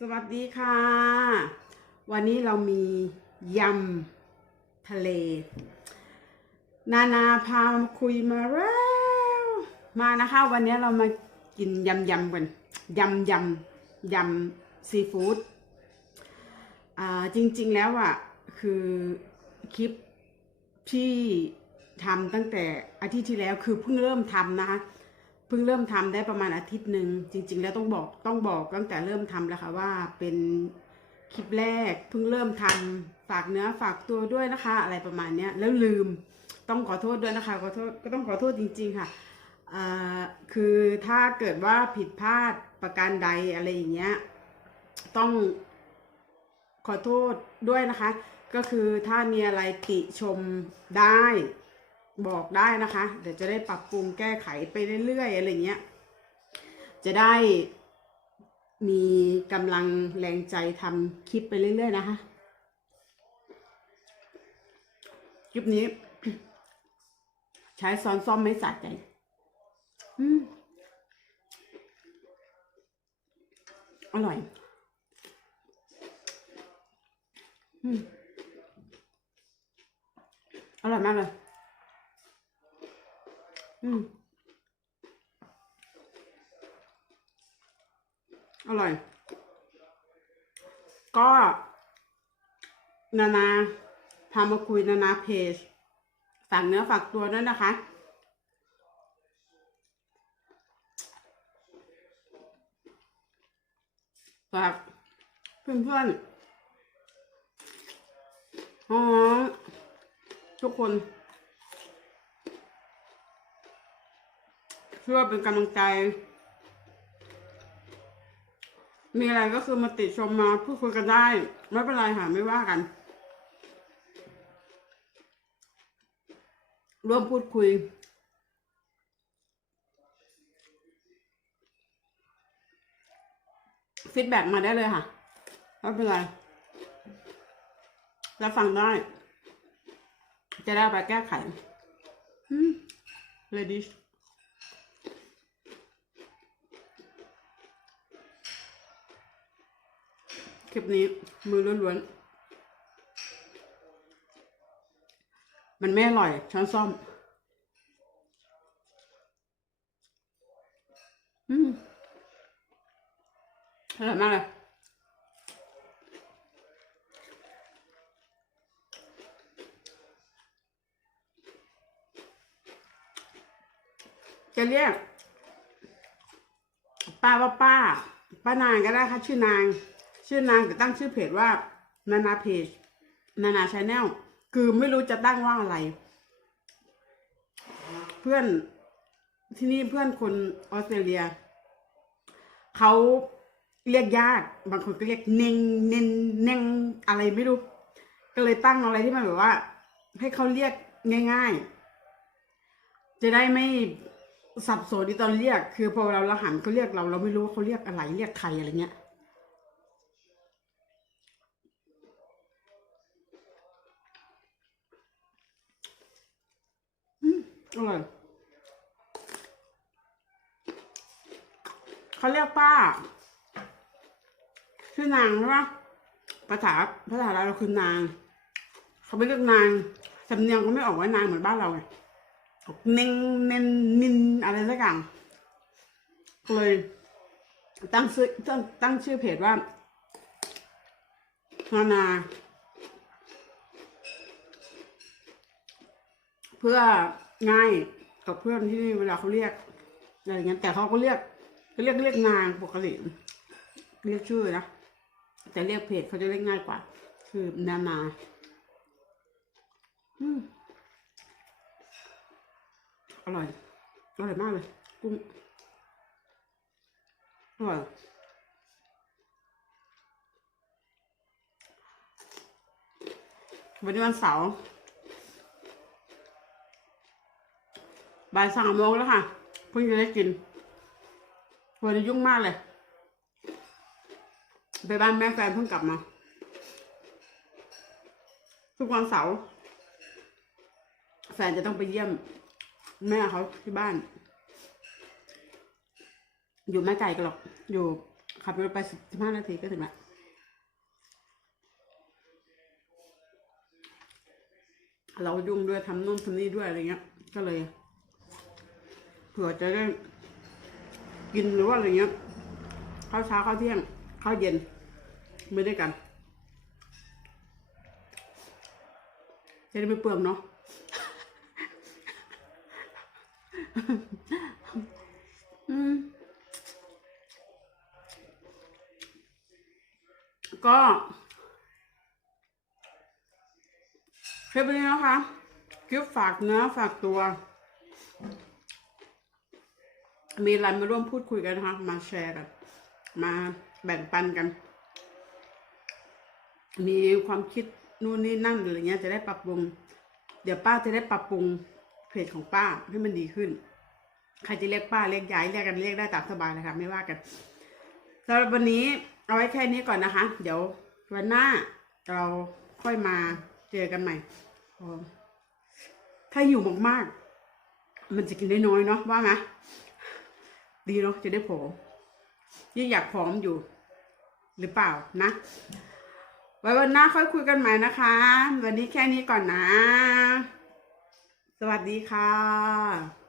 สวัสดีค่ะ วันนี้เรามียำทะเล นานาพามาคุยมาแล้ว มานะคะ วันนี้เรามากินยำยำกันยำยำยำซีฟู้ดอ่าจริงๆแล้วอะ คือคลิปที่ทำตั้งแต่อาทิตย์ที่แล้วคือเพิ่งเริ่มทำนะคะ เพิ่งเริ่มทำได้ประมาณอาทิตย์หนึ่งจริง ๆ แล้วต้องบอกต้องบอกตั้งแต่เริ่มทำแล้วค่ะว่าเป็นคลิปแรกเพิ่งเริ่มทำฝากเนื้อฝากตัวด้วยนะคะ อะไรประมาณเนี้ยแล้วลืมต้องขอโทษด้วยนะคะขอโทษก็ต้องขอโทษจริง ๆค่ะอ่าคือถ้าเกิดว่าผิดพลาดประการใดอะไรอย่างเงี้ยต้องขอโทษด้วยนะคะ ก็คือถ้ามีอะไรติชมได้ บอกได้นะคะ เดี๋ยวจะได้ปรับปรุงแก้ไขไปเรื่อยๆอะไรเงี้ย จะได้มีกำลังแรงใจทำคลิปไปเรื่อยๆนะคะ คลิปนี้ ใช้ซ้อนซ่อมไม่สะใจอืมอร่อยอืมอร่อยมากเลย อืม อร่อย ก็ นานาพามาคุยนานาเพจฝากเนื้อฝากตัวด้วยนะคะ ฝากเพื่อนๆน้อทุกคน เพื่อเป็นกำลังใจ มีอะไรก็คือมาติชมมาพูดคุยกันได้ ไม่เป็นไรค่ะไม่ว่ากัน ร่วมพูดคุยฟีดแบ็กมาได้เลยค่ะไม่เป็นไรรับฟังได้ จะได้เอาไปแก้ไขอืม ladies คลิปนี้มือล้วนๆ มันไม่อร่อยช้อนซ่อม อืมอร่อยมากเลยจะเรียกป้าว่าป้า ป้านางก็ได้ค่ะชื่อนาง ชื่อนางแต่ตั้งชื่อเพจว่า นานาเพจ นานาชาแนลคือไม่รู้จะตั้งว่าอะไร เพื่อนที่นี่เพื่อนคนออสเตรเลียเขาเรียกยากบางคนก็เรียกเน่งเนนเน่งอะไรไม่รู้ ก็เลยตั้งอะไรที่มันแบบว่า ให้เขาเรียกง่าย ๆ จะได้ไม่สับสนในตอนเรียก คือพอเราเราหันเขาเรียกเรา เราไม่รู้ว่าเขาเรียกอะไรเรียกใครอะไรเงี้ย อร่อยเขาเรียกป้า ชื่อนางใช่ปะภาษาภาษาเราคือนาง เขาไม่เรียกนางสำเนียงก็ไม่ออกว่านางเหมือนบ้านเราไงเน่งเนนนินอะไรสักอย่างก็เลยตั้งชื่อตั้งตั้งชื่อเพจว่านานา เพื่อ ง่ายกับเพื่อนที่เวลาเขาเรียกอะไรเงี้ยแต่เขาก็เรียกเขาเรียกเรียกนางปกติเรียกชื่อนะแต่เรียกเพจเขาจะเรียกง่ายกว่า คือนานาอืมอร่อยอร่อยมากเลยกุ้งอร่อยวันนี้วันเสาร์ บ่ายสามโมงแล้วค่ะ เพิ่งจะได้กินวันนี้ยุ่งมากเลย ไปบ้านแม่แฟนเพิ่งกลับมาทุกวันเสาร์แฟนจะต้องไปเยี่ยม แม่เขาที่บ้าน อยู่ไม่ไกลกันหรอก อยู่ขับรถไปสิบห้านาทีก็ถึงละเรายุ่งด้วยทำนู่นทำนี่ด้วยอะไรเงี้ย ก็เลย เผื่อจะได้กินหรือว่าอะไรเงี้ยข้าวเช้าข้าวเที่ยงข้าวเย็นไม่ได้กันจะได้ไม่เปลืองเนาะก็คลิปนี้นะคะคลิปฝากเนื้อฝากตัว มีอะไรมาร่วมพูดคุยกันนะคะมาแชร์กันมาแบ่งปันกัน มีความคิดนู่นนี่นั่นอะไรเงี้ยจะได้ปรับปรุง เดี๋ยวป้าจะได้ปรับปรุงเพจของป้าให้มันดีขึ้น ใครจะเรียกป้าเรียกยายเรียกกันเรียกได้ตามสบายเลยค่ะไม่ว่ากันสำหรับวันนี้เอาไว้แค่นี้ก่อนนะคะ เดี๋ยววันหน้าเราค่อยมาเจอกันใหม่ถ้าหิวมากๆ มันจะกินได้น้อยเนาะว่าไหม ดีเนาะจะได้ผอมยิ่งอยากผอมอยู่หรือเปล่านะ ไว้วันหน้าค่อยคุยกันใหม่นะคะ วันนี้แค่นี้ก่อนนะ สวัสดีค่ะ